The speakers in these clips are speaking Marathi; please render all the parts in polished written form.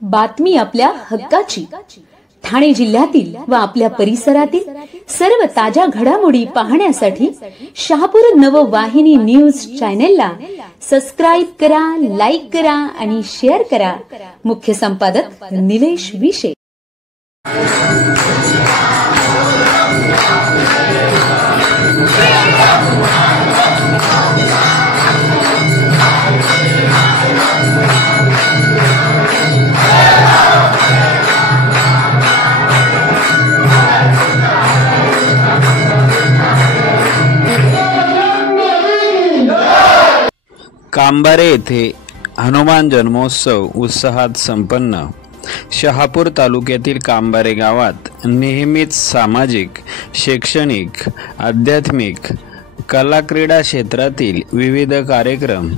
बातमी आपल्या हक्काची। ठाणे जिल्ह्यातील व आपल्या परिसरातील सर्व ताज्या घडामोडी पाहण्यासाठी शहापूर नववाहिनी न्यूज चॅनेलला सबस्क्राइब करा, लाईक करा आणि शेअर करा। मुख्य संपादक निलेश विशे। कांबारे येथे हनुमान जन्मोत्सव उत्साहात संपन्न। शहापूर तालुक्यातील कांबारे गावात नेहमीच सामाजिक, शैक्षणिक, आध्यात्मिक, कला क्रीडा क्षेत्रातील विविध कार्यक्रम,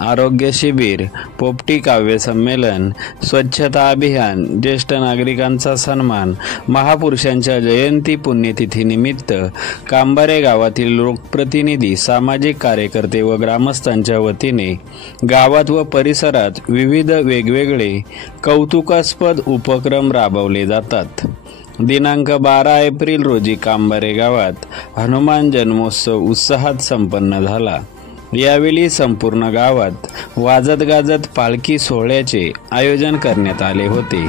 आरोग्य शिबिर, पोपटी काव्य संमेलन, स्वच्छता अभियान, ज्येष्ठ नागरिकांचा सन्मान, महापुरुषांच्या जयंती पुण्यतिथी निमित्त कांबारे गावातील लोकप्रतिनिधी, सामाजिक कार्यकर्ते व ग्रामस्थांच्या वतीने गावात व परिसरात विविध वेगवेगळे कौतुकास्पद उपक्रम राबवले जातात। दिनांक 12 एप्रिल रोजी कांबारे गावात हनुमान जन्मोत्सव उत्साहात संपन्न झाला। यावेळी संपूर्ण गावात वाजत गाजत पालखी सोहळ्याचे आयोजन करण्यात आले होते।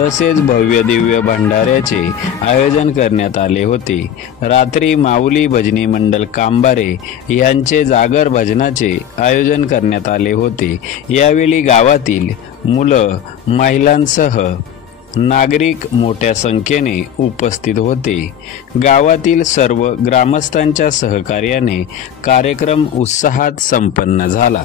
तसेच भव्य दिव्य भंडाऱ्याचे आयोजन करण्यात आले होते। रात्री माऊली भजनी मंडळ कांबारे यांचे जागर भजनाचे आयोजन करण्यात आले होते। यावेळी गावातील मुलं, महिलांसह नागरिक मोठ्या संख्येने उपस्थित होते। गावातील सर्व ग्रामस्थांच्या सहकार्याने कार्यक्रम उत्साहात संपन्न झाला।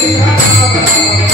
Yeah.